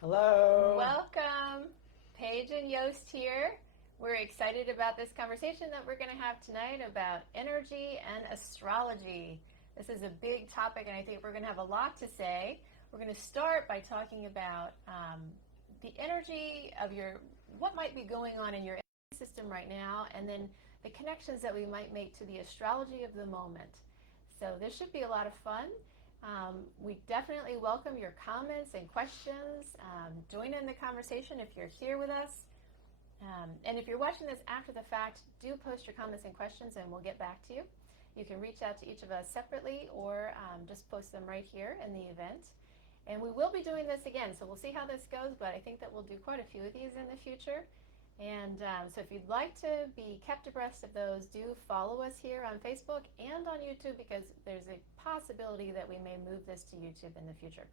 Hello. Welcome. Paige and Jost here. We're excited about this conversation that we're going to have tonight about energy and astrology. This is a big topic, and I think we're going to have a lot to say. We're going to start by talking about the energy of what might be going on in your system right now, and then the connections that we might make to the astrology of the moment. So this should be a lot of fun. We definitely welcome your comments and questions. Join in the conversation if you're here with us. And if you're watching this after the fact, do post your comments and questions and we'll get back to you. You can reach out to each of us separately or just post them right here in the event. And we will be doing this again, so we'll see how this goes, but I think that we'll do quite a few of these in the future. And so if you'd like to be kept abreast of those, do follow us here on Facebook and on YouTube, because there's a possibility that we may move this to YouTube in the future.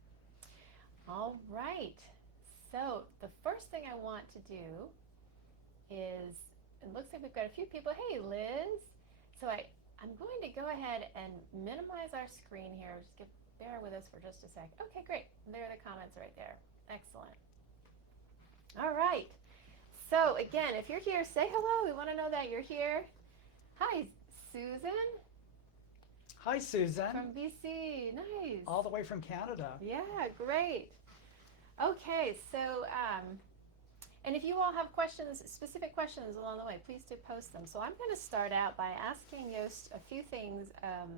All right. So the first thing I want to do is, it looks like we've got a few people. Hey, Liz. So I'm going to go ahead and minimize our screen here. Just bear with us for just a sec. Okay, great. There are the comments right there. Excellent. All right. So again, if you're here, say hello. We want to know that you're here. Hi, Susan. Hi, Susan. From BC. Nice. All the way from Canada. Yeah, great. Okay, so, and if you all have questions, specific questions along the way, please do post them. So I'm going to start out by asking Jost a few things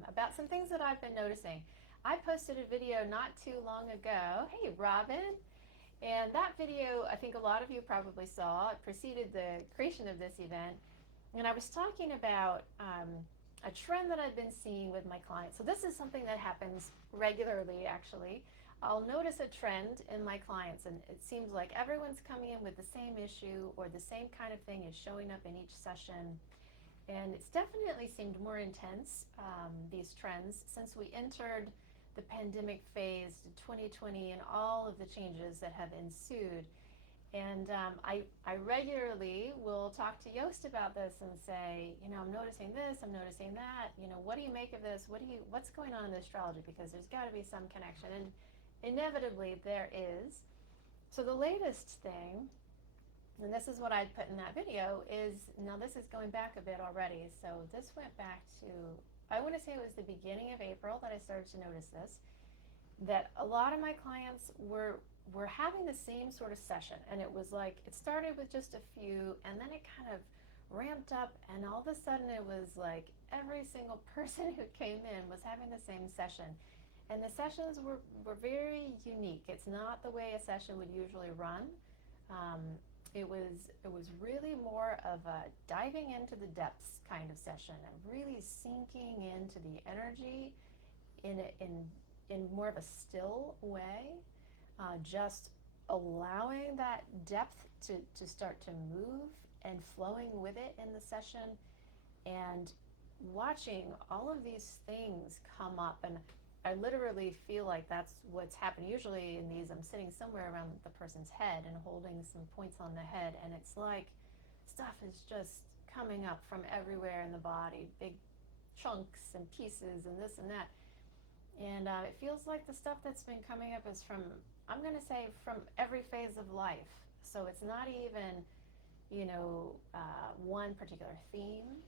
about some things that I've been noticing. I posted a video not too long ago. Hey, Robin. And that video, I think a lot of you probably saw. It preceded the creation of this event. And I was talking about a trend that I've been seeing with my clients. So this is something that happens regularly, actually. I'll notice a trend in my clients, and it seems like everyone's coming in with the same issue or the same kind of thing is showing up in each session. And it's definitely seemed more intense, these trends, since we entered the pandemic phase, 2020, and all of the changes that have ensued. And I regularly will talk to Jost about this and say, I'm noticing this, I'm noticing that. What do you make of this? What's going on in the astrology? Because there's got to be some connection, and inevitably there is. So the latest thing, and this is what I put in that video, is, now this is going back a bit already. So this went back to, I want to say it was the beginning of April that I started to notice this, that a lot of my clients were having the same sort of session. And it was like, it started with just a few, and then it kind of ramped up, and all of a sudden it was like every single person who came in was having the same session. And the sessions were very unique. It's not the way a session would usually run. It was really more of a diving into the depths kind of session, and really sinking into the energy in more of a still way, just allowing that depth to start to move and flowing with it in the session, and watching all of these things come up. And I literally feel like that's what's happened. Usually in these, I'm sitting somewhere around the person's head and holding some points on the head, and it's like stuff is just coming up from everywhere in the body, big chunks and pieces and this and that. And it feels like the stuff that's been coming up is from, I'm going to say, from every phase of life. So it's not even, one particular theme.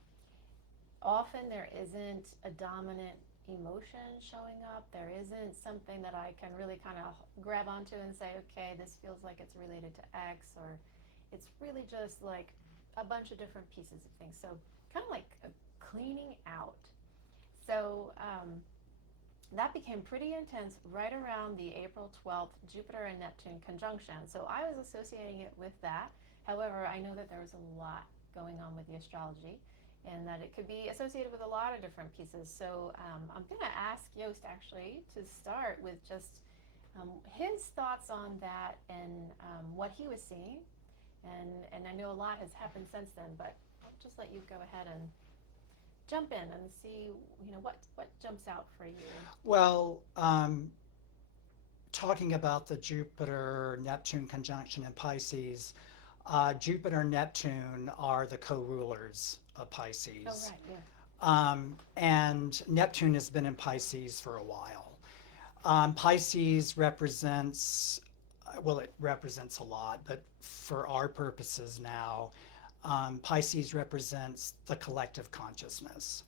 Often there isn't a dominant emotion showing up. There isn't something that I can really kind of grab onto and say, okay, this feels like it's related to X, or it's really just like a bunch of different pieces of things. So kind of like a cleaning out. So that became pretty intense right around the April 12th Jupiter and Neptune conjunction. So I was associating it with that. However, I know that there was a lot going on with the astrology, and that it could be associated with a lot of different pieces. So I'm going to ask Jost actually to start with just his thoughts on that, and what he was seeing. And I know a lot has happened since then, but I'll just let you go ahead and jump in and see what jumps out for you. Well, talking about the Jupiter-Neptune conjunction in Pisces, Jupiter and Neptune are the co-rulers of Pisces. Oh, right, yeah. And Neptune has been in Pisces for a while. Pisces represents well, it represents a lot, but for our purposes now, Pisces represents the collective consciousness.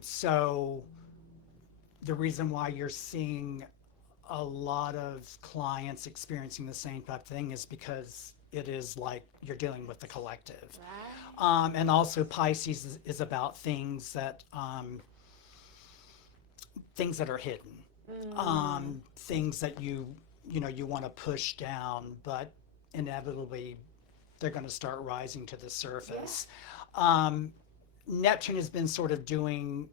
So the reason why you're seeing a lot of clients experiencing the same type of thing is because it is like you're dealing with the collective. Right. And also Pisces is about things that are hidden, things that you want to push down, but inevitably they're going to start rising to the surface. Neptune has been sort of been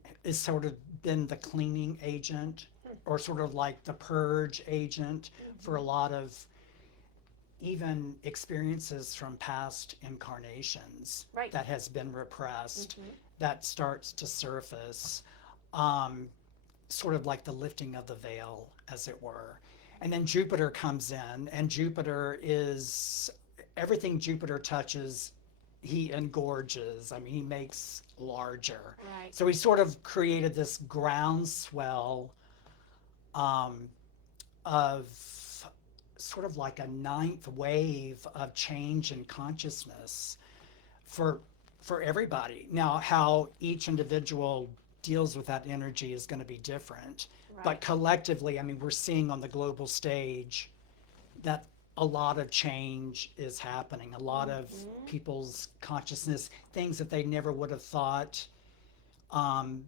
the cleaning agent, or sort of like the purge agent for a lot of even experiences from past incarnations Right. that has been repressed, that starts to surface, sort of like the lifting of the veil, as it were. And then Jupiter comes in, and Jupiter is everything Jupiter touches, he engorges. I mean, he makes larger. Right. So he sort of created this groundswell of sort of like a ninth wave of change in consciousness for everybody. Now, how each individual deals with that energy is going to be different. Right. But collectively, I mean, we're seeing on the global stage that a lot of change is happening. A lot of people's consciousness, things that they never would have thought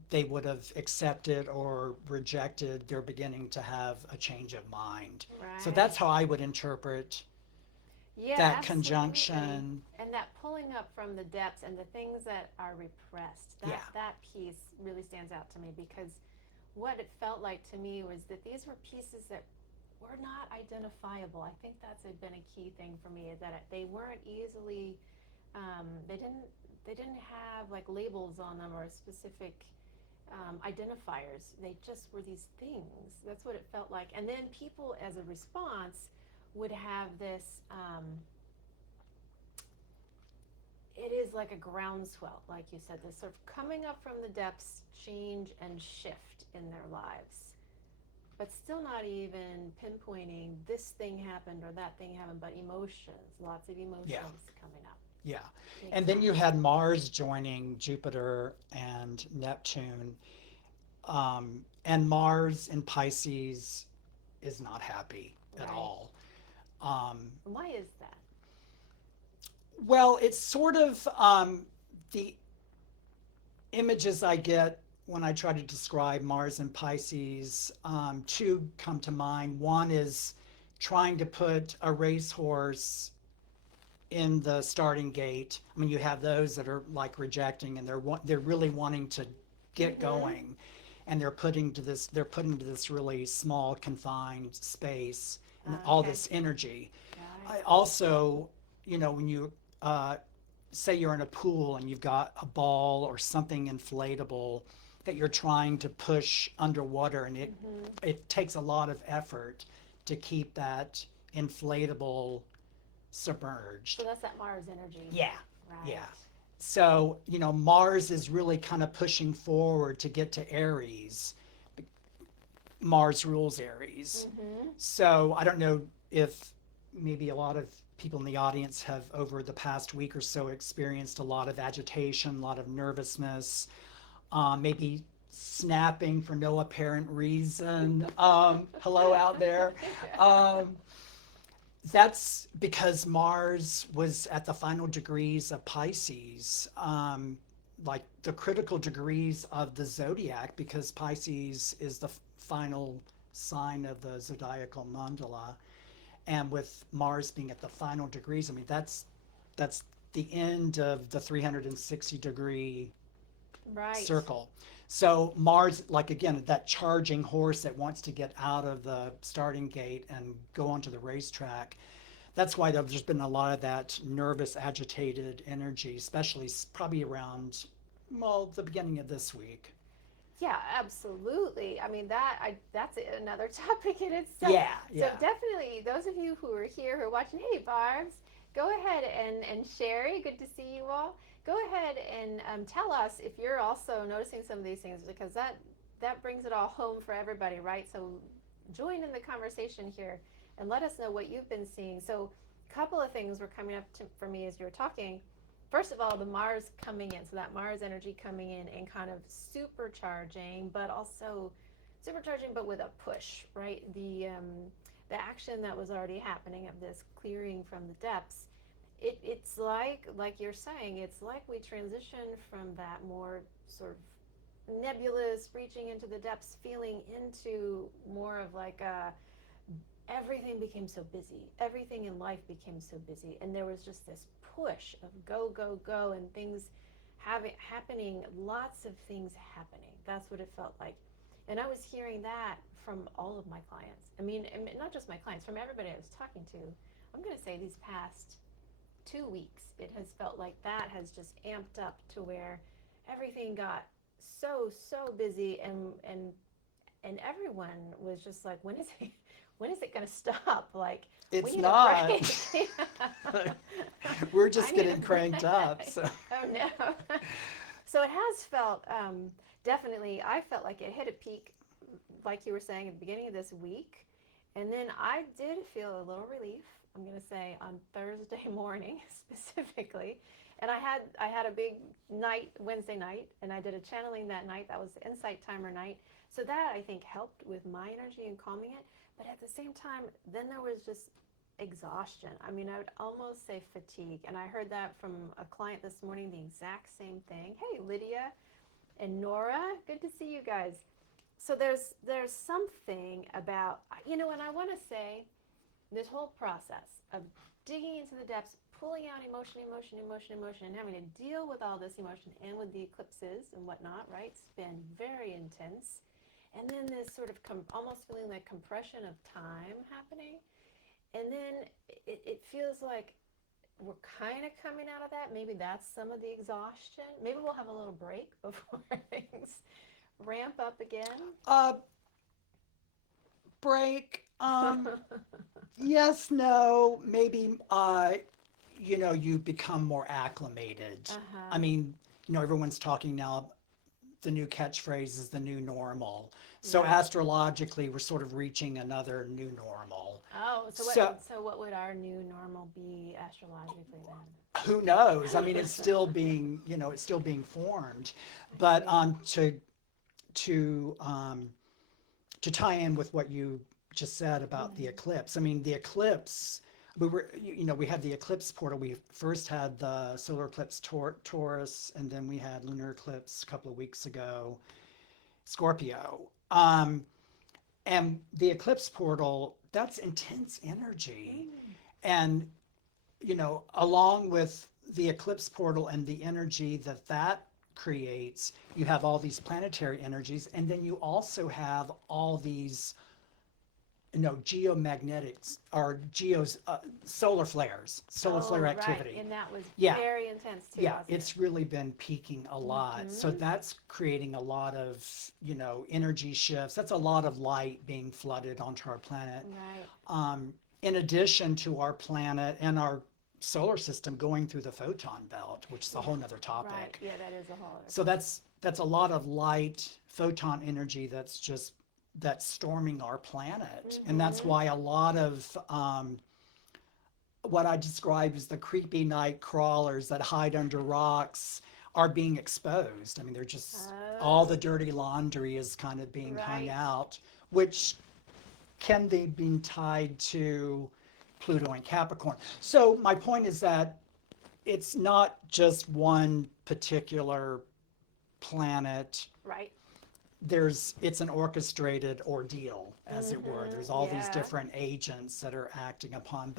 they would have accepted or rejected, they're beginning to have a change of mind. Right. So that's how I would interpret Yeah, that absolutely. conjunction. And that pulling up from the depths and the things that are repressed. That piece really stands out to me, because what it felt like to me was that these were pieces that were not identifiable. I think that's been a key thing for me, is that they weren't easily, they didn't have like labels on them or specific identifiers. They just were these things. That's what it felt like. And then people, as a response, would have this, it is like a groundswell, like you said, this sort of coming up from the depths, change and shift in their lives, but still not even pinpointing this thing happened or that thing happened, but emotions, lots of emotions coming up. Yeah. And then you had Mars joining Jupiter and Neptune. And Mars in Pisces is not happy at all. Why is that? Well, it's sort of the images I get when I try to describe Mars and Pisces, two come to mind. One is trying to put a racehorse in the starting gate. I mean, you have those that are like rejecting, and they're really wanting to get going, and they're put into this really small confined space, and all this energy. I also, when you say you're in a pool and you've got a ball or something inflatable that you're trying to push underwater, and it takes a lot of effort to keep that inflatable submerged. So that's that Mars energy. Yeah. Right. Yeah. So, Mars is really kind of pushing forward to get to Aries. Mars rules Aries. So I don't know if maybe a lot of people in the audience have, over the past week or so, experienced a lot of agitation, a lot of nervousness, maybe snapping for no apparent reason. Hello out there. That's because Mars was at the final degrees of Pisces, like the critical degrees of the zodiac, because Pisces is the final sign of the zodiacal mandala. And with Mars being at the final degrees, I mean, that's the end of the 360-degree circle. So Mars, like again, that charging horse that wants to get out of the starting gate and go onto the racetrack. That's why there's been a lot of that nervous, agitated energy, especially probably around, the beginning of this week. Yeah, absolutely. I mean, that's another topic in itself. Yeah. So definitely, those of you who are here, who are watching, hey, Barbs, go ahead, and Sherry, good to see you all. Go ahead and tell us if you're also noticing some of these things, because that brings it all home for everybody, right? So join in the conversation here. and let us know what you've been seeing. So a couple of things were coming up for me as you were talking. First of all, the Mars coming in, so that Mars energy coming in and kind of supercharging, but also supercharging, but with a push, right? The action that was already happening of this clearing from the depths, it's like you're saying, it's like we transition from that more sort of nebulous, reaching into the depths, feeling into more of like a everything became so busy. Everything in life became so busy. And there was just this push of go, go, go, and things happening, lots of things happening. That's what it felt like. And I was hearing that from all of my clients. I mean, not just my clients, from everybody I was talking to. I'm going to say these past 2 weeks, it has felt like that has just amped up to where everything got so busy, and everyone was just like, when is it going to stop? Like, It's we need not. a break. We're just I need getting a cranked up. break. So. Oh no. So it has felt, definitely, I felt like it hit a peak, like you were saying at the beginning of this week. And then I did feel a little relief, I'm going to say, on Thursday morning specifically. And I had a big night Wednesday night, and I did a channeling that night. That was the Insight Timer night. So that, I think, helped with my energy and calming it. But at the same time, then there was just exhaustion. I mean, I would almost say fatigue. And I heard that from a client this morning, the exact same thing. Hey, Lydia and Nora, good to see you guys. So there's something about, and I want to say this whole process of digging into the depths, pulling out emotion, and having to deal with all this emotion and with the eclipses and whatnot, right? It's been very intense. And then this sort of almost feeling like compression of time happening. And then it feels like we're kind of coming out of that. Maybe that's some of the exhaustion. Maybe we'll have a little break before things ramp up again. Break. Yes, no, maybe, you become more acclimated. I mean, everyone's talking now, the new catchphrase is the new normal. So Right. astrologically, we're sort of reaching another new normal. Oh, So so what would our new normal be astrologically then? who knows? I mean, it's still being, it's still being formed. But to to tie in with what you just said about the eclipse. I mean, the eclipse, we had the eclipse portal. We first had the solar eclipse Taurus, and then we had lunar eclipse a couple of weeks ago, Scorpio. And the eclipse portal, that's intense energy. And, along with the eclipse portal and the energy that creates, you have all these planetary energies, and then you also have all these geomagnetics or solar flares, solar flare activity. Right. And that was Yeah. very intense too. Yeah, wasn't it's really been peaking a lot. So that's creating a lot of, energy shifts. That's a lot of light being flooded onto our planet. Right. In addition to our planet and our solar system going through the photon belt, which is a whole nother topic. Right. Yeah, that is a whole other. So that's a lot of light photon energy that's storming our planet. And that's why a lot of what I describe as the creepy night crawlers that hide under rocks are being exposed. I mean, they're just all the dirty laundry is kind of being hung out, which can be being tied to Pluto and Capricorn. So my point is that it's not just one particular planet. Right. It's an orchestrated ordeal, as it were. There's all these different agents that are acting upon.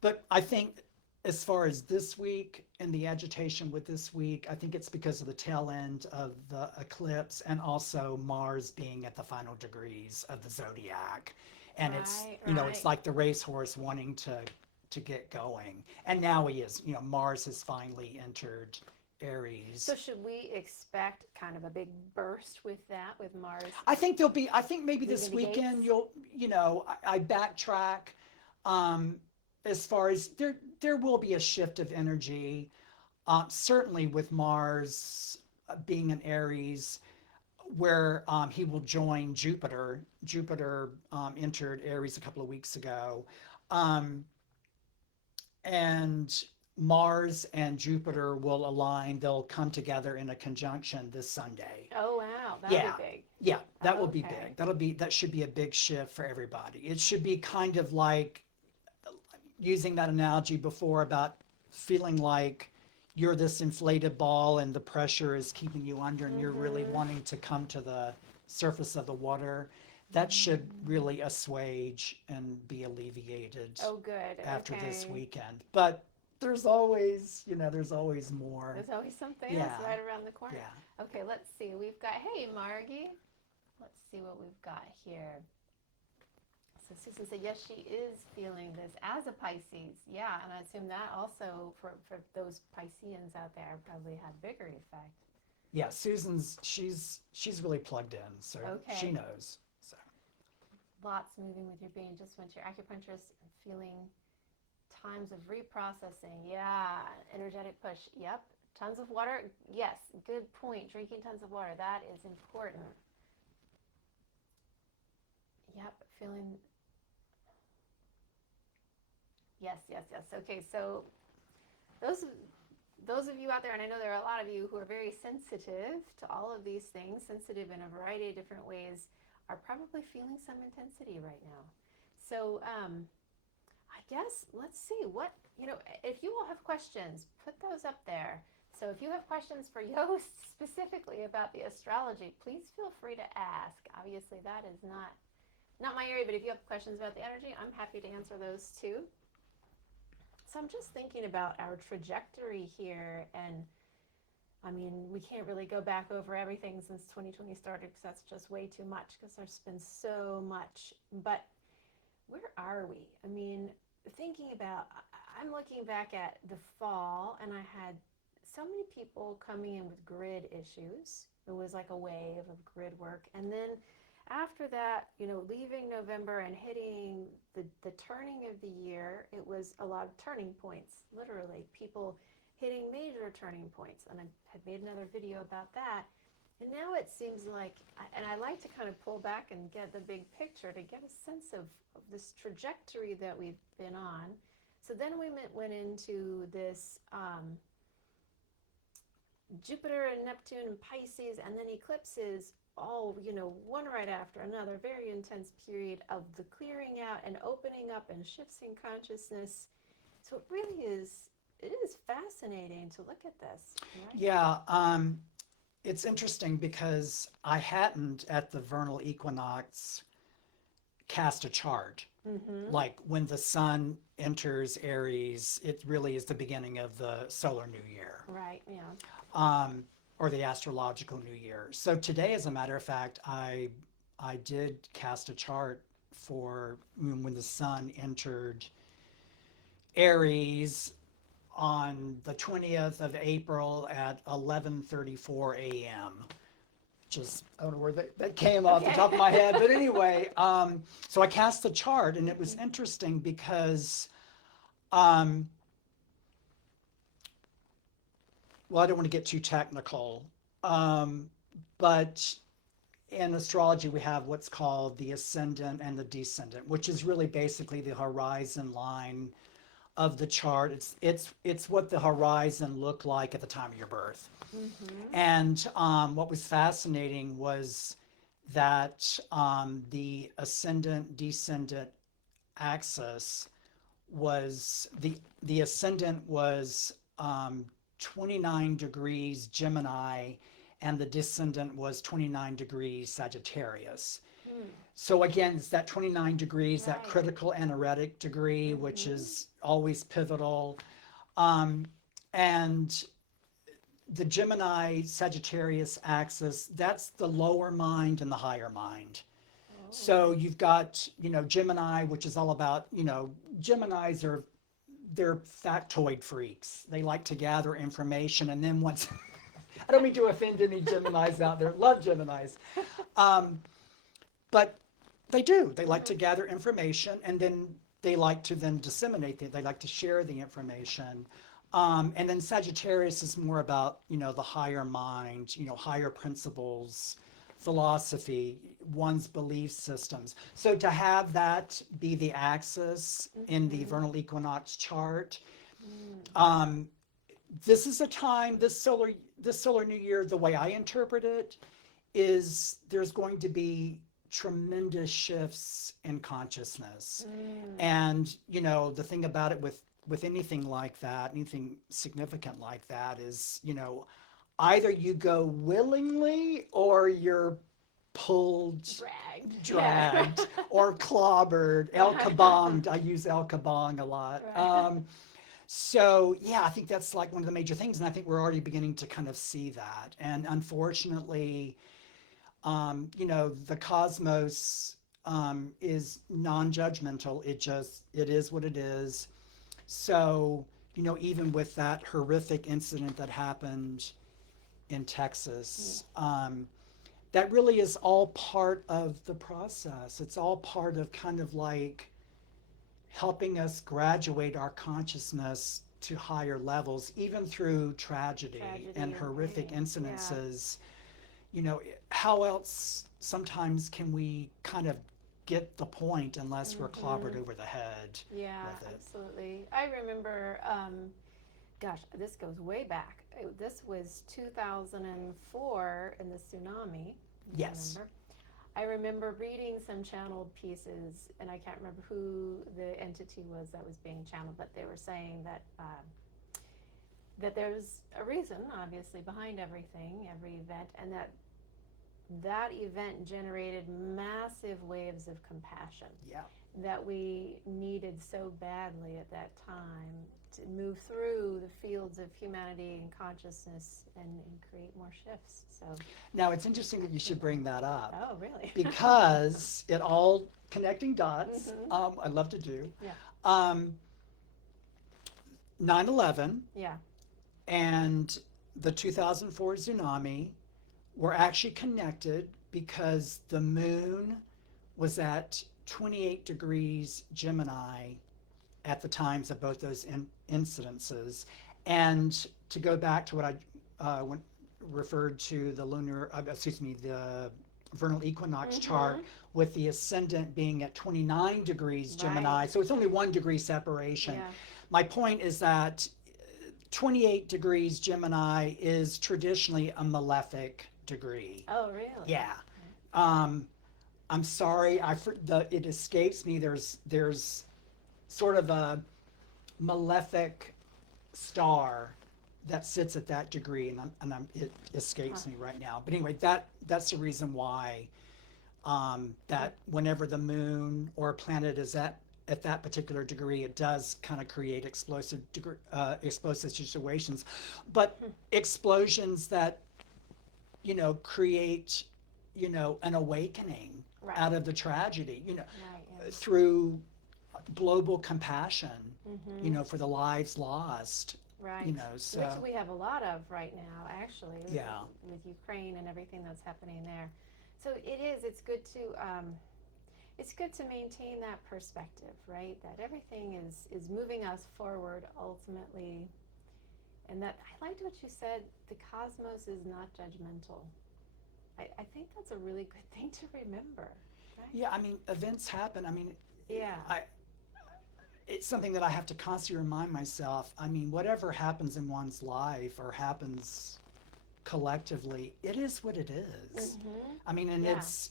But I think as far as this week and the agitation with this week, I think it's because of the tail end of the eclipse and also Mars being at the final degrees of the zodiac. And it's it's like the racehorse wanting to get going. And now he is, Mars has finally entered Aries. So should we expect kind of a big burst with Mars? I think maybe this weekend I backtrack. As far as there will be a shift of energy, certainly with Mars being in Aries. where he will join Jupiter. Jupiter entered Aries a couple of weeks ago. Um, and Mars and Jupiter will align. They'll come together in a conjunction this Sunday. Oh, wow. That'll Yeah. be big. Yeah, that will be Okay. big. That should be a big shift for everybody. It should be kind of like using that analogy before about feeling like you're this inflated ball and the pressure is keeping you under and you're really wanting to come to the surface of the water. That should really assuage and be alleviated Oh, good. after this Okay. weekend. But there's always, there's always more. There's always something Yeah. else right around the corner. Yeah. Okay, let's see. We've got, hey, Margie. Let's see what we've got here. So Susan said, yes, she is feeling this as a Pisces. Yeah, and I assume that also for those Pisceans out there probably had bigger effect. Yeah, she's really plugged in, so Okay. she knows. So Lots moving with your being. Just went to your acupuncturist, feeling times of reprocessing. Yeah, energetic push. Yep. Tons of water. Yes, good point. Drinking tons of water. That is important. Yep, feeling. Yes. Okay, so those of you out there, and I know there are a lot of you who are very sensitive to all of these things, sensitive in a variety of different ways, are probably feeling some intensity right now. So I guess let's see what, if you all have questions, put those up there. So if you have questions for Jost specifically about the astrology, please feel free to ask. Obviously that is not my area, but if you have questions about the energy, I'm happy to answer those too. So I'm just thinking about our trajectory here, and I mean, we can't really go back over everything since 2020 started because that's just way too much because there's been so much. But where are we? I mean, thinking about, I'm looking back at the fall, and I had so many people coming in with grid issues. It was like a wave of grid work. And then after that, leaving November and hitting the turning of the year, it was a lot of turning points, literally. People hitting major turning points. And I had made another video about that. And now it seems like, and I like to kind of pull back and get the big picture to get a sense of this trajectory that we've been on. So then we went into this Jupiter and Neptune and Pisces, and then eclipses, all, one right after another, very intense period of the clearing out and opening up and shifts in consciousness. So it really is, it is fascinating to look at this. Right? yeah, it's interesting because I hadn't at the vernal equinox cast a chart. Like when the sun enters Aries, it really is the beginning of the solar new year. Right, yeah. Or the astrological new year. So today, as a matter of fact, I did cast a chart for when the sun entered Aries on the 20th of April at 11:34 a.m. Just, I don't know where that came off the top of my head, but anyway, so I cast the chart, and it was interesting because, well, I don't want to get too technical, but in astrology we have what's called the ascendant and the descendant, which is really basically the horizon line of the chart. It's what the horizon looked like at the time of your birth. And what was fascinating was that the ascendant descendant axis was the ascendant was 29 degrees Gemini, and the descendant was 29 degrees Sagittarius. So again, it's that 29 degrees, that critical energetic degree, which is always pivotal. And the Gemini Sagittarius axis, that's the lower mind and the higher mind. So you've got, Gemini, which is all about, Geminis they're factoid freaks. They like to gather information, and then once, I don't mean to offend any Geminis out there, love Geminis. But they do. They like to gather information, and then they like to then disseminate it. They like to share the information. And then Sagittarius is more about, the higher mind, higher principles, philosophy, one's belief systems. So to have that be the axis in the vernal equinox chart, this is a time, this solar new year, the way I interpret it, is there's going to be tremendous shifts in consciousness. And the thing about it with anything like that, anything significant like that, is either you go willingly or you're pulled, dragged or clobbered, el kabonged. I use el kabong a lot. Right. So yeah, I think that's like one of the major things, and I think we're already beginning to kind of see that. And unfortunately, the cosmos is non-judgmental. It is what it is. So even with that horrific incident that happened in Texas, that really is all part of the process. It's all part of kind of like helping us graduate our consciousness to higher levels, even through tragedy and horrific incidences. How else sometimes can we kind of get the point unless we're clobbered over the head? Yeah, with it. absolutely. I remember, gosh, this goes way back. This was 2004 in the tsunami. Yes. I remember reading some channeled pieces, and I can't remember who the entity was that was being channeled, but they were saying that that there's a reason, obviously, behind everything, every event, and that event generated massive waves of compassion. Yeah. That we needed so badly at that time to move through the fields of humanity and consciousness and create more shifts. So Now it's interesting that you should bring that up. Oh, really? Because it all connecting dots. I love to do. Yeah. 9/11. Yeah. And the 2004 tsunami were actually connected because the moon was at 28 degrees Gemini at the times of both those incidences. And to go back to what I referred to, the the vernal equinox chart, with the ascendant being at 29 degrees Gemini. So it's only 1 degree separation. Yeah. My point is that 28 degrees Gemini is traditionally a malefic degree. Oh, really? Yeah. I'm sorry, it escapes me. There's sort of a malefic star that sits at that degree, and it escapes me right now. But anyway, that's the reason why that whenever the moon or a planet is at that particular degree, it does kind of create explosive situations, but explosions that create an awakening out of the tragedy, through global compassion, for the lives lost. Right. So which we have a lot of right now, actually. Yeah. With Ukraine and everything that's happening there. So it's good to maintain that perspective, right? That everything is moving us forward ultimately. And that I liked what you said, the cosmos is not judgmental. I think that's a really good thing to remember. Right? Yeah, I mean, events happen. I mean, yeah. It's something that I have to constantly remind myself. I mean, whatever happens in one's life or happens collectively, it is what it is. I mean, and it's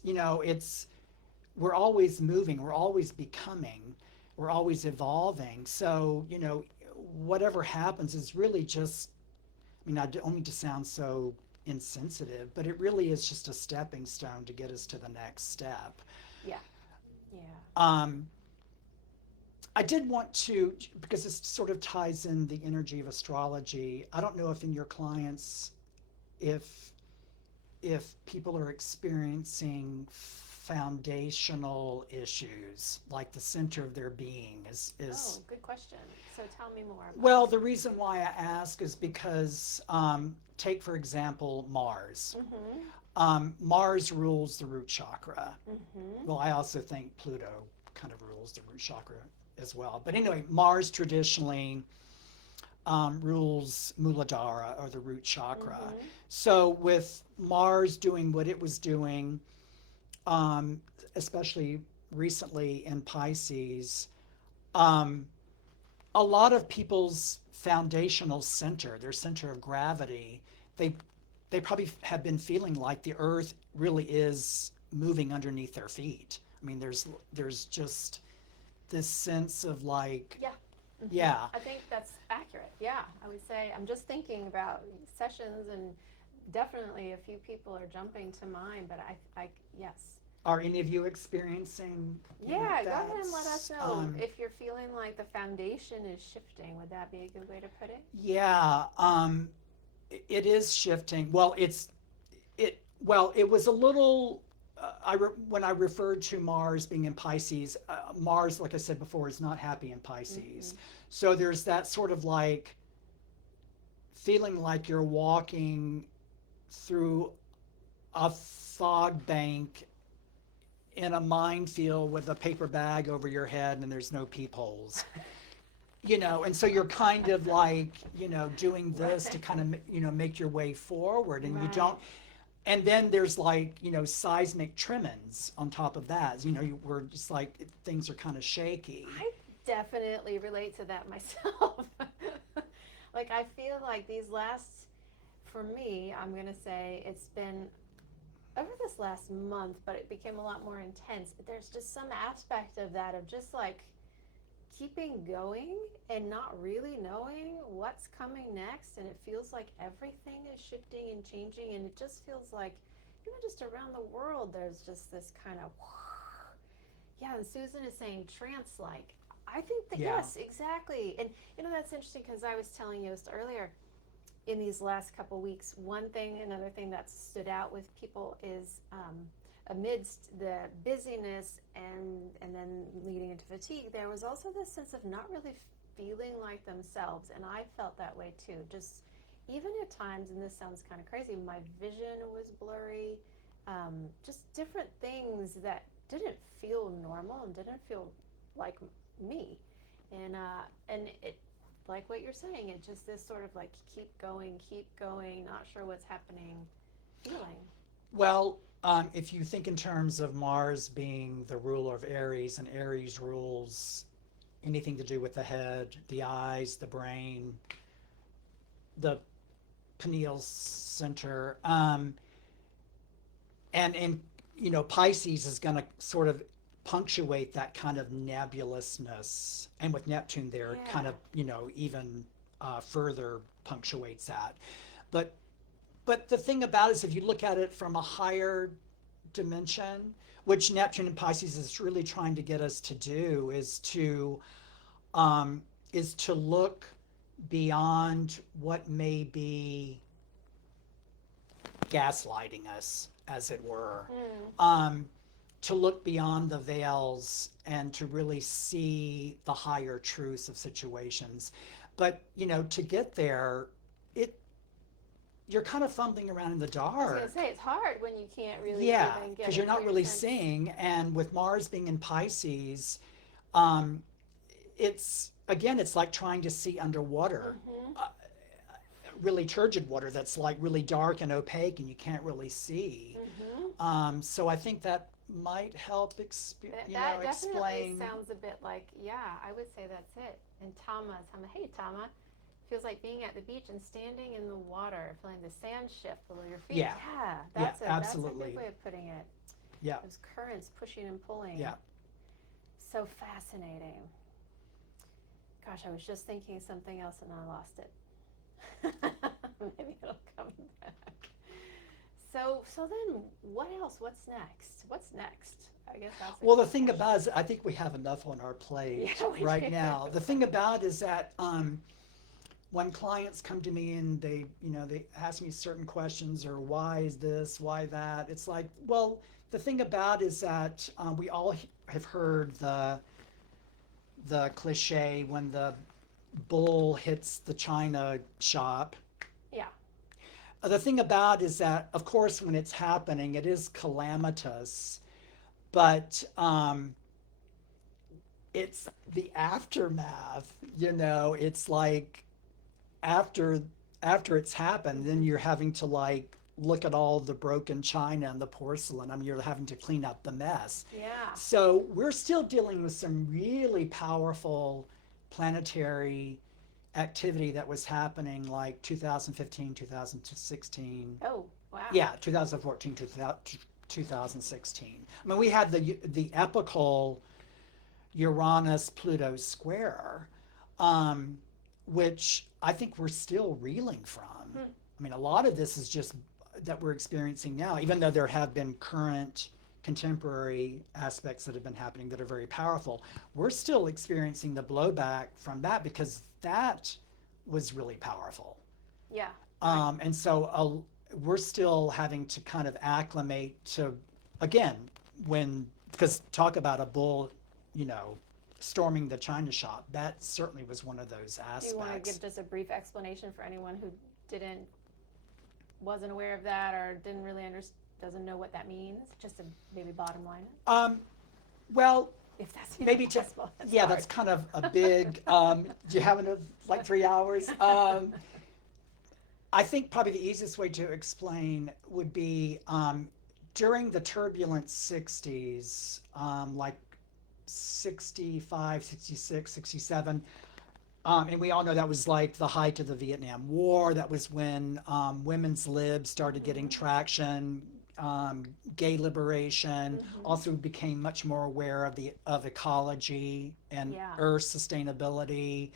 we're always moving, we're always becoming, we're always evolving. So, whatever happens is really just, I mean, I don't mean to sound so insensitive, but it really is just a stepping stone to get us to the next step. Yeah. Yeah. I did want to, because this sort of ties in the energy of astrology, I don't know if in your clients, if people are experiencing foundational issues, like the center of their being is Oh, good question. So tell me more about Well, the reason why I ask is because, take for example, Mars. Mars rules the root chakra. Well, I also think Pluto kind of rules the root chakra as well. But anyway, Mars traditionally rules Muladhara, or the root chakra. Mm-hmm. So with Mars doing what it was doing, especially recently in Pisces, um, a lot of people's foundational center, their center of gravity, they they probably have been feeling like the earth really is moving underneath their feet. I mean, there's just this sense of like, Yeah. Mm-hmm. yeah, I think that's accurate. Yeah, I would say I'm just thinking about sessions, and definitely a few people are jumping to mind. But yes. are any of you experiencing Yeah, go that? ahead and let us know if you're feeling like the foundation is shifting. Would that be a good way to put it? Yeah, it is shifting. Well, it was a little. When I referred to Mars being in Pisces, Mars, like I said before, is not happy in Pisces. Mm-hmm. So there's that sort of like feeling like you're walking through a fog bank in a minefield with a paper bag over your head and there's no peepholes. And so you're kind of like, doing this to kind of, make your way forward, and you Right. don't. And then there's like, seismic tremens on top of that. We're just like, things are kind of shaky. I definitely relate to that myself. Like, I feel like for me, I'm going to say it's been over this last month, but it became a lot more intense. There's just some aspect of that, of just like keeping going and not really knowing what's coming next. And it feels like everything is shifting and changing. And it just feels like, just around the world, there's just this kind of, yeah. And Susan is saying trance like. I think that, Yeah. yes, exactly. And, that's interesting because I was telling Yost earlier, in these last couple weeks, another thing that stood out with people is amidst the busyness and then leading into fatigue, there was also this sense of not really feeling like themselves. And I felt that way too. Just even at times, and this sounds kind of crazy, my vision was blurry. Just different things that didn't feel normal and didn't feel like me. And it, like what you're saying, it's just this sort of like keep going, not sure what's happening feeling. Well, if you think in terms of Mars being the ruler of Aries, and Aries rules anything to do with the head, the eyes, the brain, the pineal center, and Pisces is going to sort of punctuate that kind of nebulousness, and with Neptune there, it kind of even further punctuates that. But the thing about it is, if you look at it from a higher dimension, which Neptune and Pisces is really trying to get us to do, is to look beyond what may be gaslighting us, as it were. To look beyond the veils and to really see the higher truths of situations. But to get there, you're kind of fumbling around in the dark. I was going to say, it's hard when you can't really Yeah, even get because a you're not clear really sense. seeing. And with Mars being in Pisces, it's like trying to see underwater. Really turgid water that's like really dark and opaque, and you can't really see. So I think that might help That definitely explain. sounds a bit like, yeah, I would say that's it. And hey Tama, feels like being at the beach and standing in the water, feeling the sand shift below your feet. Yeah. That's Absolutely. a good way of putting it. Yeah. Those currents pushing and pulling. Yeah. So fascinating. Gosh, I was just thinking something else and I lost it. Maybe it'll come back. So then what else? What's next? I guess that's Well, the thing about it is, I think we have enough on our plate right now. The thing about it is that when clients come to me and they ask me certain questions, or why is this, why that, it's like, well, the thing about it is that we all have heard the cliche, when the bull hits the china shop. Yeah. The thing about it is that, of course, when it's happening, it is calamitous, but it's the aftermath. It's like after it's happened, then you're having to like look at all the broken china and the porcelain. I mean, you're having to clean up the mess. Yeah. So we're still dealing with some really powerful planetary activity that was happening like 2015, 2016. Oh, wow. Yeah, 2014 to 2016. I mean, we had the epical Uranus Pluto square, um, which I think we're still reeling from. I mean, a lot of this is just that we're experiencing now, even though there have been current contemporary aspects that have been happening that are very powerful. We're still experiencing the blowback from that because that was really powerful. Yeah. And so we're still having to kind of acclimate to, again, because talk about a bull, storming the china shop. That certainly was one of those aspects. Do you want to give just a brief explanation for anyone who wasn't aware of that or didn't really doesn't know what that means? Just a maybe bottom line. Well, if that's maybe possible. That's kind of a big. Do you have like 3 hours? I think probably the easiest way to explain would be during the turbulent 60s, like 65, 66, 67. And we all know that was like the height of the Vietnam War. That was when women's libs started getting traction, gay liberation. Also became much more aware of ecology and earth sustainability,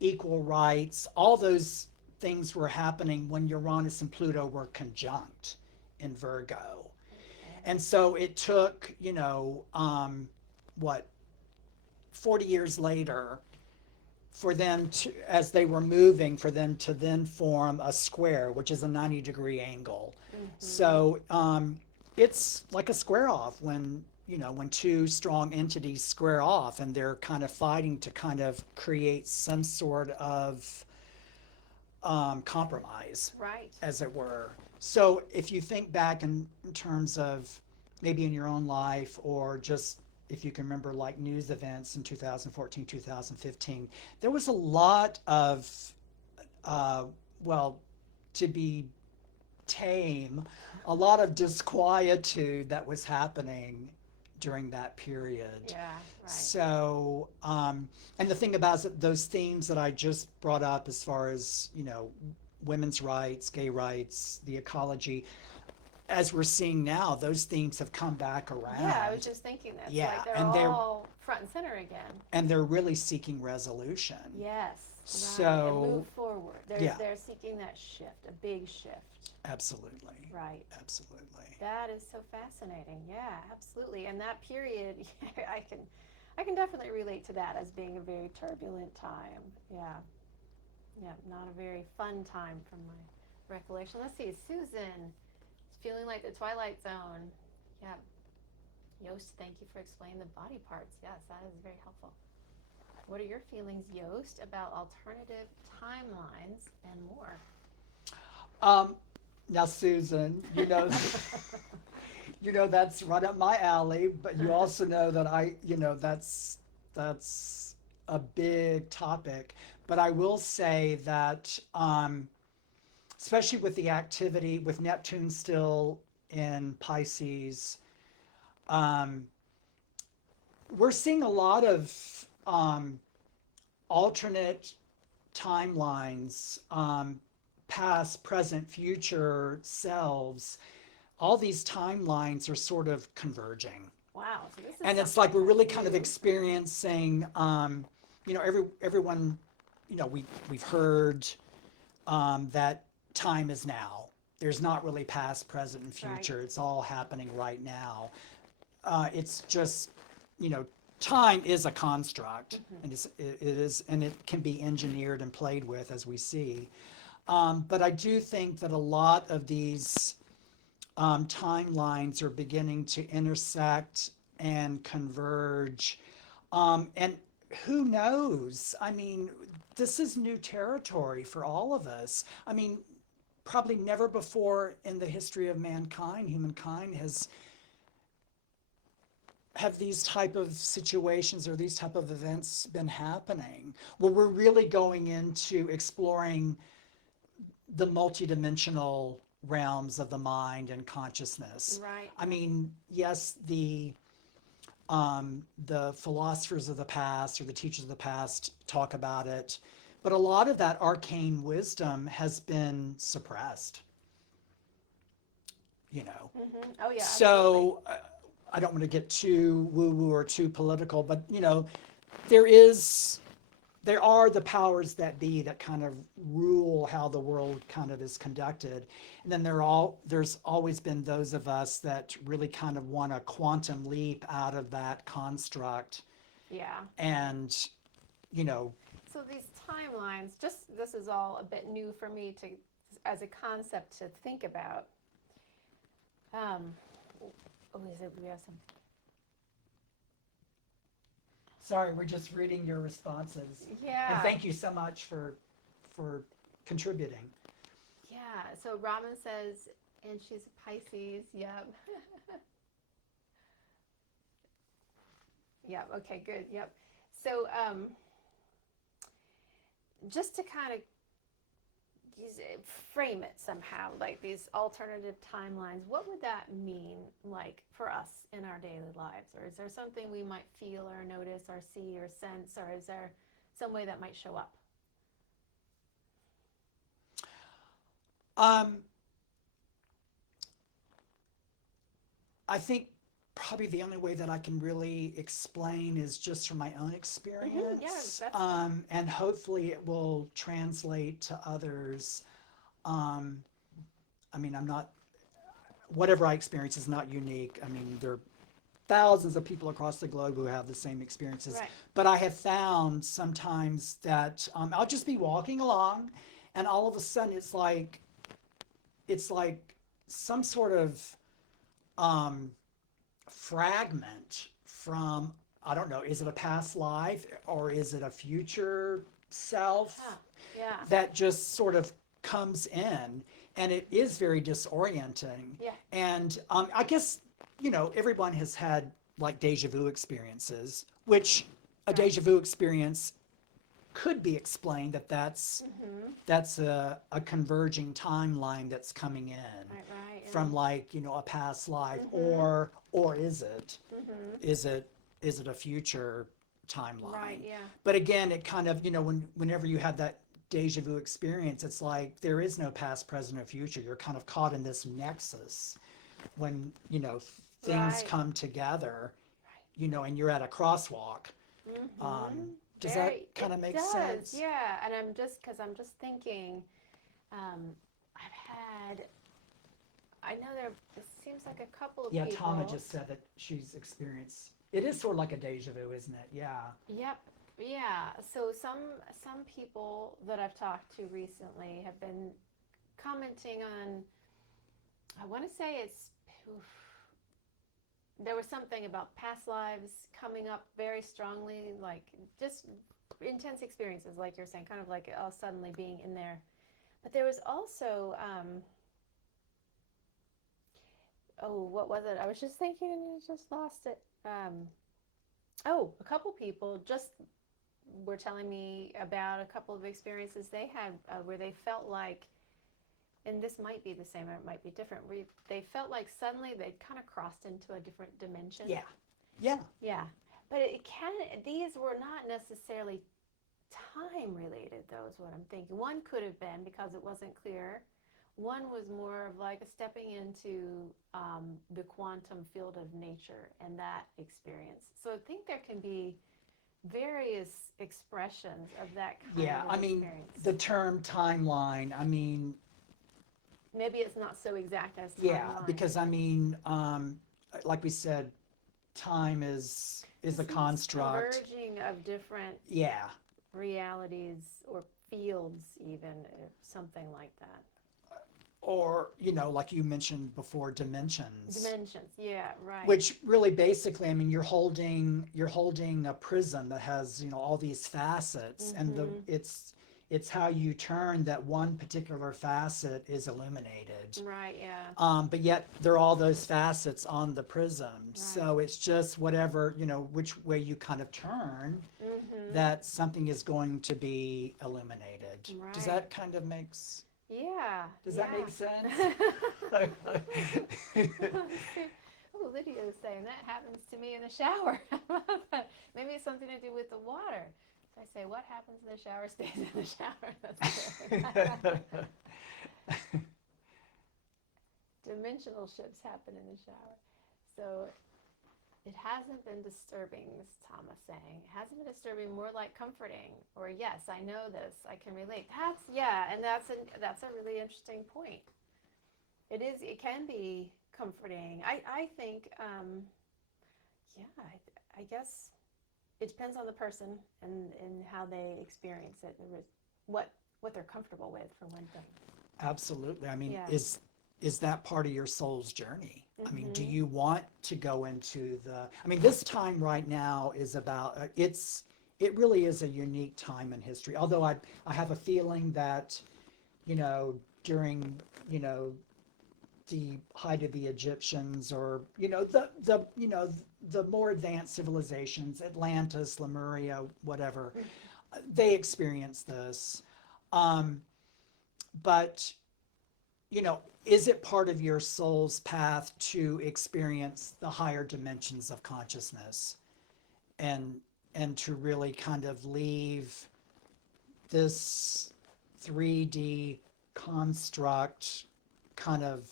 equal rights. All those things were happening when Uranus and Pluto were conjunct in Virgo. And so it took, 40 years later for them to, as they were moving, for them to then form a square, which is a 90-degree angle. So it's like a square off when two strong entities square off and they're kind of fighting to kind of create some sort of compromise, right, as it were. So if you think back in terms of maybe in your own life, or just if you can remember like news events in 2014, 2015, there was a lot of, to be tame, a lot of disquietude that was happening during that period. Yeah, right. So, and the thing about it, those themes that I just brought up as far as, women's rights, gay rights, the ecology, as we're seeing now, those themes have come back around. Yeah, I was just thinking that. Yeah, like they're all front and center again. And they're really seeking resolution. Yes. So, right. And move forward. They're seeking that shift, a big shift. Absolutely. Right. Absolutely. That is so fascinating. Yeah, absolutely. And that period, I can definitely relate to that as being a very turbulent time. Yeah. Yeah, not a very fun time from my recollection. Let's see, Susan. Feeling like the Twilight Zone. Yeah. Jost, thank you for explaining the body parts. Yes, that is very helpful. What are your feelings, Jost, about alternative timelines and more? Now, Susan, that's right up my alley, but you also know that that's a big topic. But I will say that, especially with the activity with Neptune still in Pisces, we're seeing a lot of alternate timelines, past, present, future selves. All these timelines are sort of converging. Wow. So this is it's like we're really kind of experiencing, everyone, we've heard that time is now. There's not really past, present, and future. Right. It's all happening right now. It's just, time is a construct, and it is, and it can be engineered and played with, as we see. But I do think that a lot of these timelines are beginning to intersect and converge. And who knows? I mean, this is new territory for all of us. I mean, probably never before in the history of mankind, humankind has have these type of situations or these type of events been happening where we're really going into exploring the multidimensional realms of the mind and consciousness. Right. I mean, yes, the philosophers of the past or the teachers of the past talk about it, but a lot of that arcane wisdom has been suppressed, you know. Oh yeah. So I don't want to get too woo-woo or too political, but you know, there are the powers that be that kind of rule how the world kind of is conducted. And then there's always been those of us that really kind of want a quantum leap out of that construct. Absolutely. Yeah. And, you know, So these timelines, just this is all a bit new for me to, as a concept to think about. We have some. sorry, we're just reading your responses. Yeah. And thank you so much for contributing. Yeah. So Robin says, and she's a Pisces. Yep. Yep. Okay. Good. Yep. So just to kind of frame it somehow, like these alternative timelines, what would that mean like for us in our daily lives? Or is there something we might feel or notice or see or sense, or is there some way that might show up? I think probably the only way that I can really explain is just from my own experience. Yeah, and hopefully it will translate to others. I mean, whatever I experience is not unique. I mean, there are thousands of people across the globe who have the same experiences. Right. But I have found sometimes that I'll just be walking along and all of a sudden it's like some sort of fragment from, I don't know, is it a past life or is it a future self Yeah. that just sort of comes in, and it is very disorienting. Yeah. And I guess, you know, everyone has had like deja vu experiences, which a Right. deja vu experience could be explained that that's a converging timeline that's coming in Right. from like, you know, a past life, or is it a future timeline? Right. Yeah. But again, it kind of, you know, whenever you have that deja vu experience, it's like there is no past, present, or future. You're kind of caught in this nexus when, you know, things Right. come together, you know, and you're at a crosswalk. Does that kind of make sense? Yeah. And I'm just thinking, I know it seems like a couple of Yeah, people. Tama just said that she's experienced. It is sort of like a deja vu, isn't it? Yeah. Yep. Yeah. So some people that I've talked to recently have been commenting on, I want to say there was something about past lives coming up very strongly, like just intense experiences, like you're saying, kind of like suddenly being in there. But there was also, what was it? I was just thinking and I just lost it. A couple people just were telling me about a couple of experiences they had where they felt like, and this might be the same or it might be different, where they felt like suddenly they'd kind of crossed into a different dimension. Yeah. Yeah. Yeah. But these were not necessarily time related, though, is what I'm thinking. One could have been because it wasn't clear. One was more of like a stepping into the quantum field of nature and that experience. So I think there can be various expressions of that kind of I mean, experience. the term timeline, I mean, maybe it's not so exact as timeline. yeah, because I mean, like we said, time is a construct. Converging of different Yeah. realities or fields, even something like that. Or, you know, like you mentioned before, dimensions. Yeah, right. Which really basically, I mean, you're holding a prism that has, you know, all these facets, and it's it's how you turn that one particular facet is illuminated. Right, yeah. But yet there are all those facets on the prism. Right. So it's just whatever, which way you kind of turn, that something is going to be illuminated. Right. Does that kind of makes, Yeah. does yeah. that make sense? Oh, Lydia is saying that happens to me in the shower. Maybe it's something to do with the water. So I say, what happens in the shower stays in the shower. Dimensional shifts happen in the shower. So it hasn't been disturbing, Miss Thomas saying. It hasn't been disturbing, more like comforting. Or yes, I know this, I can relate. And that's a really interesting point. It can be comforting. I think, I guess it depends on the person and how they experience it, what they're comfortable with, for one thing. Absolutely. I mean, Yeah. is that part of your soul's journey? I mean, do you want to go into this time right now is about, it really is a unique time in history. Although I have a feeling that, during, the height of the Egyptians, or, the more advanced civilizations, Atlantis, Lemuria, whatever, they experienced this. But, is it part of your soul's path to experience the higher dimensions of consciousness and to really kind of leave this 3D construct kind of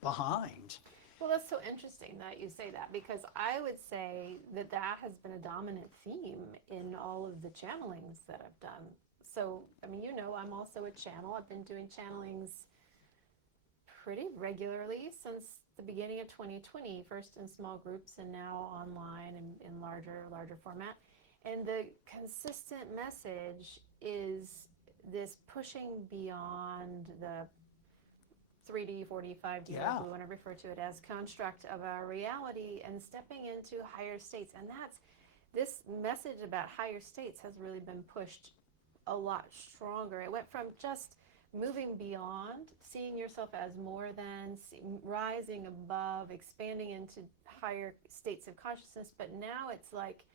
behind? Well, that's so interesting that you say that, because I would say that has been a dominant theme in all of the channelings that I've done. So, I'm also a channel. I've been doing channelings pretty regularly since the beginning of 2020, first in small groups and now online and in larger format. And the consistent message is this pushing beyond the 3D, 4D, 5D, whatever we want to refer to it as, construct of our reality, and stepping into higher states. And this message about higher states has really been pushed a lot stronger. It went from just moving beyond, seeing yourself as more than, rising above, expanding into higher states of consciousness, but now it's like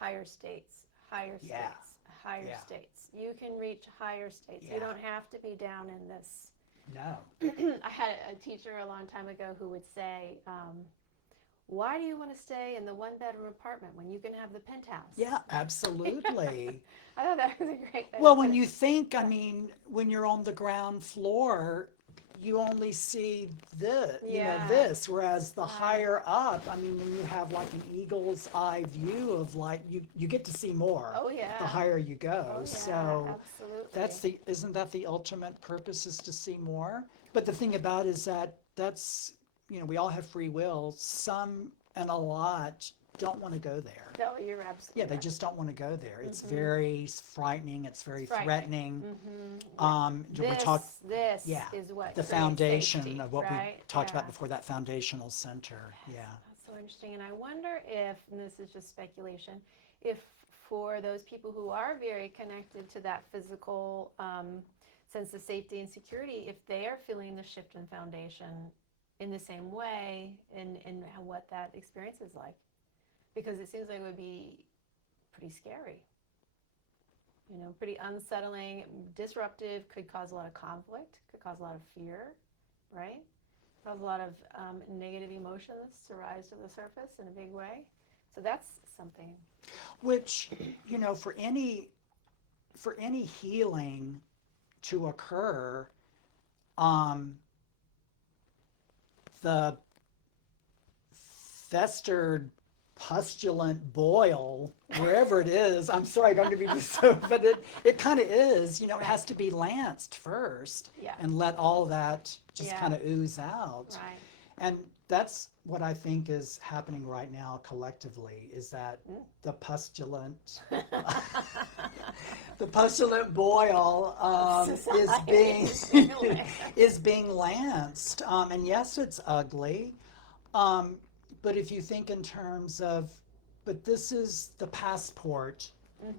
higher states, higher states. You can reach higher states. You don't have to be down in this. No. I had a teacher a long time ago who would say, why do you want to stay in the one-bedroom apartment when you can have the penthouse? Yeah, absolutely. I thought that was a great thing. Well, when you think, when you're on the ground floor, you only see this, whereas the higher up, when you have like an eagle's eye view of you get to see more. Oh, yeah. The higher you go. Oh, yeah, so absolutely. isn't that the ultimate purpose, is to see more? But the thing about it is that's we all have free will. Some and a lot don't want to go there. No, you're absolutely Yeah, they just don't want to go there. It's very frightening. It's very threatening. This is what the foundation safety, of what we talked about before, that foundational center. Yeah. That's so interesting. And I wonder if, and this is just speculation, if for those people who are very connected to that physical sense of safety and security, if they are feeling the shift in foundation in the same way, in what that experience is like. Because it seems like it would be pretty scary, pretty unsettling, disruptive, could cause a lot of conflict, could cause a lot of fear, right? Cause a lot of negative emotions to rise to the surface in a big way. So that's something. Which, for any healing to occur, the festered, pustulant boil, wherever it is, I'm sorry, I don't mean to be so, but it kind of is, it has to be lanced first and let all that just kind of ooze out. Right. And that's what I think is happening right now collectively, is that the pustulant boil is being lanced. And yes, it's ugly. But if you think in terms of, but this is the passport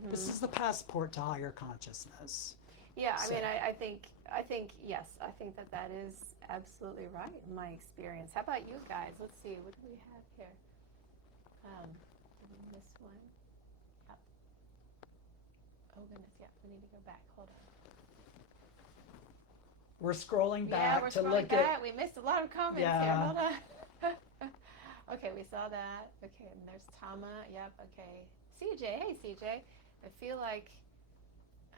This is the passport to higher consciousness. Yeah, I So- mean, I think, yes, I think that that is absolutely right in my experience. How about you guys? Let's see, what do we have here? Did we miss one? Yep. Oh goodness, yeah, we need to go back. Hold on. We're scrolling Yeah, back we're to scrolling look back. at. We missed a lot of comments here. Yeah. Hold on. Okay, we saw that. Okay, and there's Tama. Yep, okay. CJ, hey CJ. I feel like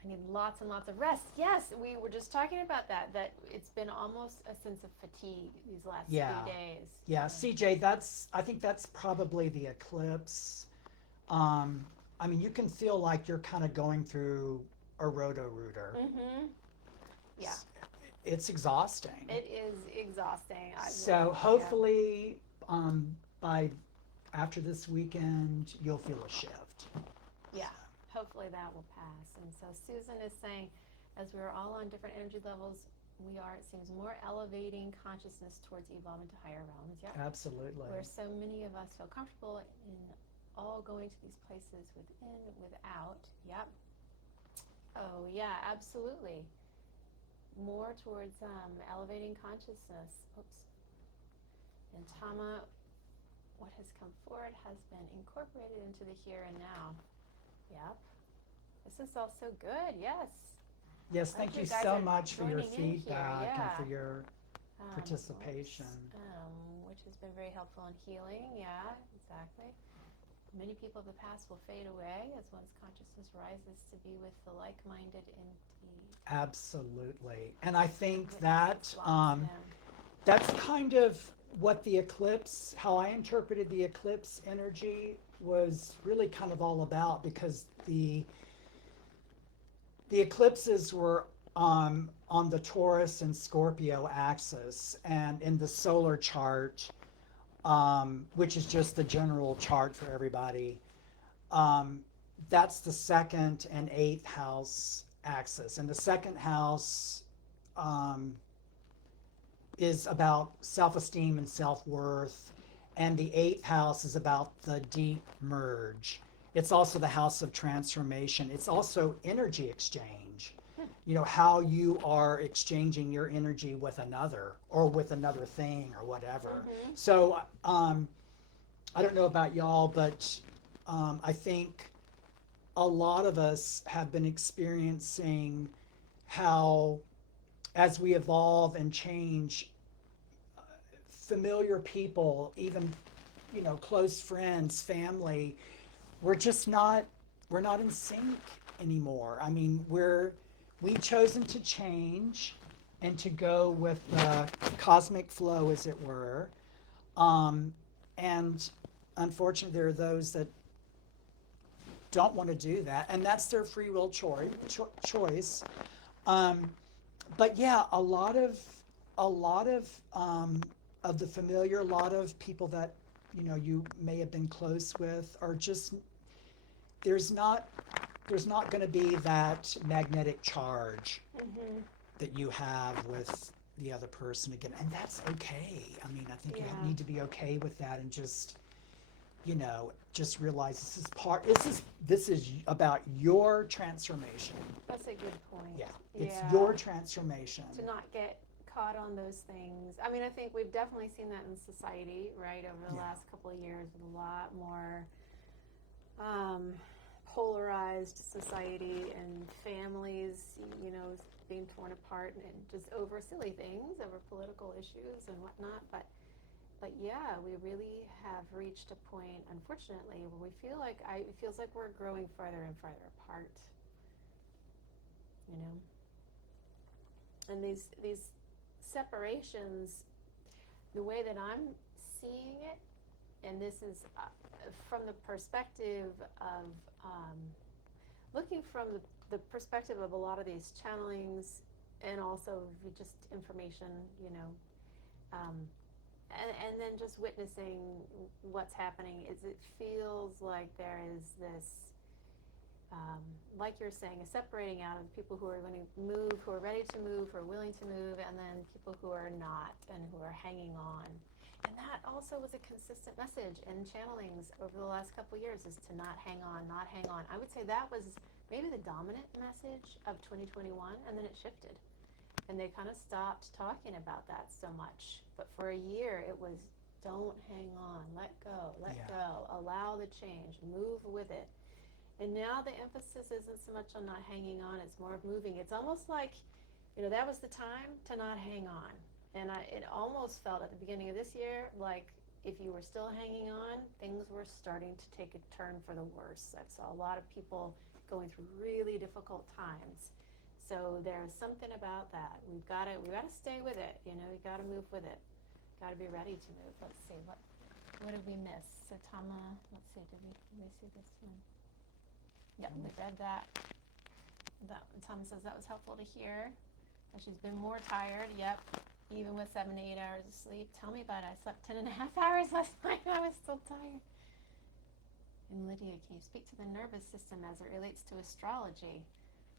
I need lots and lots of rest. Yes, we were just talking about that, that it's been almost a sense of fatigue these last Yeah. few days. Yeah, CJ, I think that's probably the eclipse. I mean, you can feel like you're kind of going through a roto-rooter. Mm-hmm. Yeah, It's exhausting. it is exhausting. So hopefully, by after this weekend, you'll feel a shift. Yeah, hopefully that will pass. And so Susan is saying, as we're all on different energy levels, we are, it seems, more elevating consciousness towards evolving to higher realms. Yeah. Absolutely. Where so many of us feel comfortable in all going to these places within, without. Yep. Oh, yeah, absolutely. More towards elevating consciousness. Oops. And Tama, what has come forward has been incorporated into the here and now. Yep. This is all so good. Yes. Yes, Glad thank you you guys so are much for your joining in here, feedback yeah. and for your Oops. participation. Which has been very helpful in healing. Yeah, exactly. Many people of the past will fade away as one's consciousness rises to be with the like-minded indeed. Absolutely. And I think Witness that lots, yeah. that's kind of what the eclipse, how I interpreted the eclipse energy was really kind of all about, because the eclipses were on the Taurus and Scorpio axis, and in the solar chart, which is just the general chart for everybody, that's the second and eighth house axis. And the second house is about self-esteem and self-worth, and the eighth house is about the deep merge. It's also the house of transformation. It's also energy exchange. You know, how you are exchanging your energy with another or with another thing or whatever. Mhm. So I don't know about y'all, but I think a lot of us have been experiencing how, as we evolve and change, familiar people, even, you know, close friends, family, we're not in sync anymore. I mean, we've chosen to change and to go with the cosmic flow, as it were. And unfortunately, there are those that don't want to do that, and that's their free will choice. But yeah, a lot of the familiar, a lot of people that, you know, you may have been close with, are just, there's not going to be that magnetic charge that you have with the other person again, and that's okay. I mean, I think you Yeah. need to be okay with that, and just, you know, just realize this is about your transformation. That's a good point. Yeah, it's Yeah. your transformation. To not get caught on those things. I mean, I think we've definitely seen that in society, right, over the Yeah. last couple of years, with a lot more polarized society and families, you know, being torn apart and just over silly things, over political issues and whatnot. But yeah, we really have reached a point, unfortunately, where we feel like it feels like we're growing farther and farther apart. You know, and these separations, the way that I'm seeing it, and this is from the perspective of looking from the perspective of a lot of these channelings, and also just information, you know, and then just witnessing what's happening, is it feels like there is this, like you're saying, a separating out of people who are going to move, who are ready to move, who are willing to move, and then people who are not and who are hanging on. And that also was a consistent message in channelings over the last couple of years, is to not hang on, not hang on. I would say that was maybe the dominant message of 2021, and then it shifted. And they kind of stopped talking about that so much. But for a year, it was don't hang on, let go, allow the change, move with it. And now the emphasis isn't so much on not hanging on, it's more of moving. It's almost like, that was the time to not hang on. And it almost felt at the beginning of this year like if you were still hanging on, things were starting to take a turn for the worse. I saw a lot of people going through really difficult times. So there's something about that. We've got to stay with it. We've got to move with it. Got to be ready to move. Let's see, what did we miss? So Tama, let's see, did we see this one? Yep, we read that. Tama says that was helpful to hear. That she's been more tired. Yep, even with 7 to 8 hours of sleep. Tell me about it. I slept 10 and a half hours last night. I was still tired. And Lydia, can you speak to the nervous system as it relates to astrology?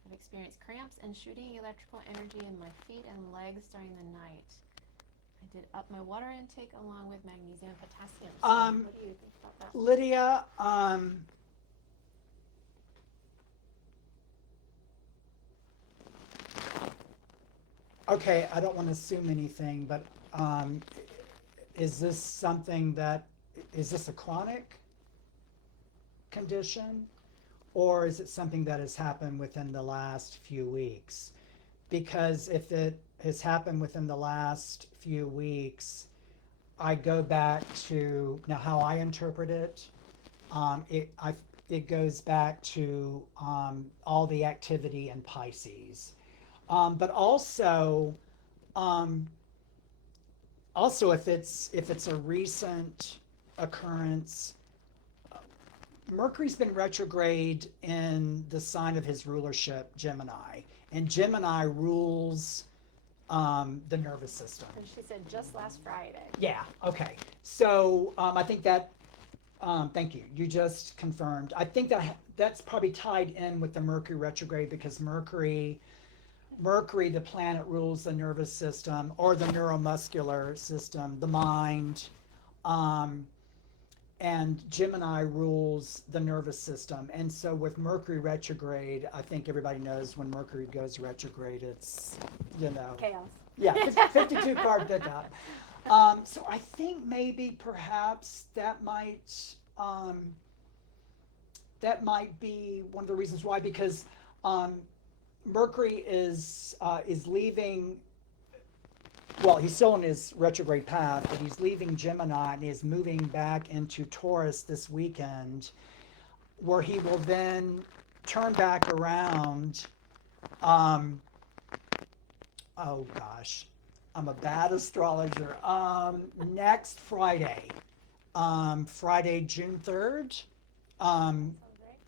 I've experienced cramps and shooting electrical energy in my feet and legs during the night. I did up my water intake along with magnesium and potassium. So what do you think about that? Lydia, okay, I don't want to assume anything, but is this a chronic condition, or is it something that has happened within the last few weeks? Because if it has happened within the last few weeks, I go back to, now how I interpret it, it goes back to all the activity in Pisces. But also if it's a recent occurrence, Mercury's been retrograde in the sign of his rulership, Gemini, and Gemini rules the nervous system. And she said just last Friday. Yeah, okay. So I think that, thank you, you just confirmed. I think that's probably tied in with the Mercury retrograde, because Mercury, the planet, rules the nervous system, or the neuromuscular system, the mind, and Gemini rules the nervous system. And so with Mercury retrograde, I think everybody knows when Mercury goes retrograde, it's, Chaos. Yeah, 52 card pickup. So I think maybe perhaps that might be one of the reasons why, because Mercury is leaving. Well, he's still in his retrograde path, but he's leaving Gemini and is moving back into Taurus this weekend, where he will then turn back around. Oh gosh, I'm a bad astrologer. Next Friday, Friday, June 3rd,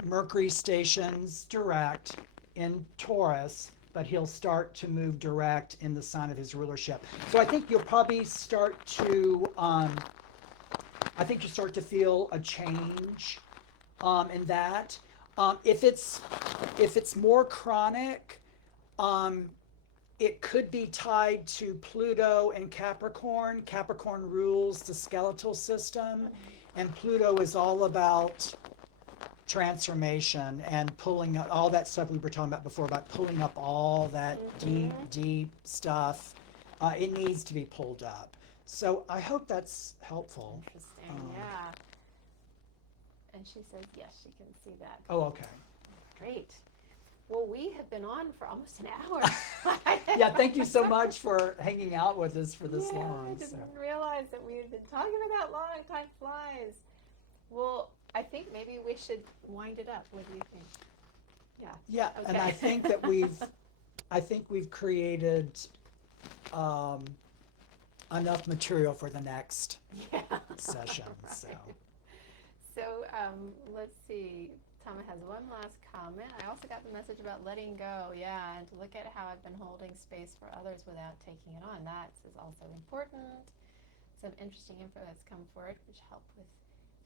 Mercury stations direct in Taurus, but he'll start to move direct in the sign of his rulership. So I think you'll probably start to, feel a change in that. If it's more chronic, it could be tied to Pluto and Capricorn. Capricorn rules the skeletal system, and Pluto is all about transformation and pulling up all that stuff we were talking about before, about pulling up all that deep stuff. It needs to be pulled up. So I hope that's helpful. Interesting, yeah. And she says, yes, she can see that. Oh, okay. Great. Well, we have been on for almost an hour. Yeah, thank you so much for hanging out with us for this long. I didn't realize that we had been talking for that long. Time flies. Well, I think maybe we should wind it up. What do you think? Yeah. Yeah, Okay. and I think that we've created enough material for the next session. Right. So let's see. Tama has one last comment. I also got the message about letting go. Yeah, and to look at how I've been holding space for others without taking it on. That is also important. Some interesting info that's come forward, which helped with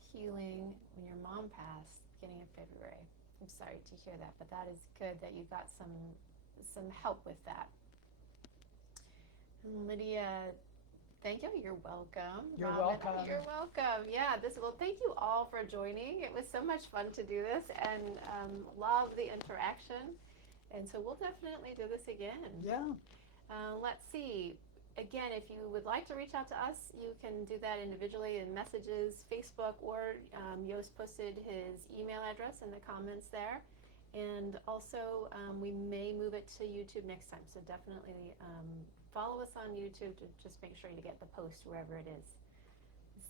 healing when your mom passed beginning of February. I'm sorry to hear that, but that is good that you got some help with that. And Lydia, Thank you. You're welcome. You're Robin. welcome. You're welcome. Yeah, well, thank you all for joining. It was so much fun to do this, and love the interaction. And so we'll definitely do this again. Yeah. Let's see. Again, if you would like to reach out to us, you can do that individually in messages, Facebook, or Yost posted his email address in the comments there. And also, we may move it to YouTube next time. So definitely follow us on YouTube to just make sure you get the post wherever it is.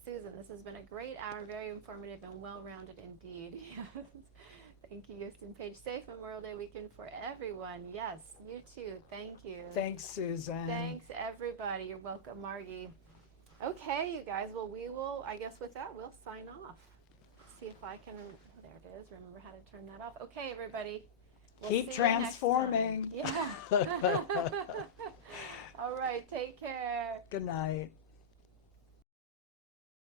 Susan, this has been a great hour, very informative and well-rounded indeed. Thank you, Yost and Paige. Safe Memorial Day weekend for everyone. Yes, you too. Thank you. Thanks, Susan. Thanks, everybody. You're welcome, Margie. Okay, you guys. Well, we will, I guess with that, we'll sign off. See if I can, there it is. Remember how to turn that off. Okay, everybody. We'll Keep see you next time. transforming. Yeah. All right, take care. Good night.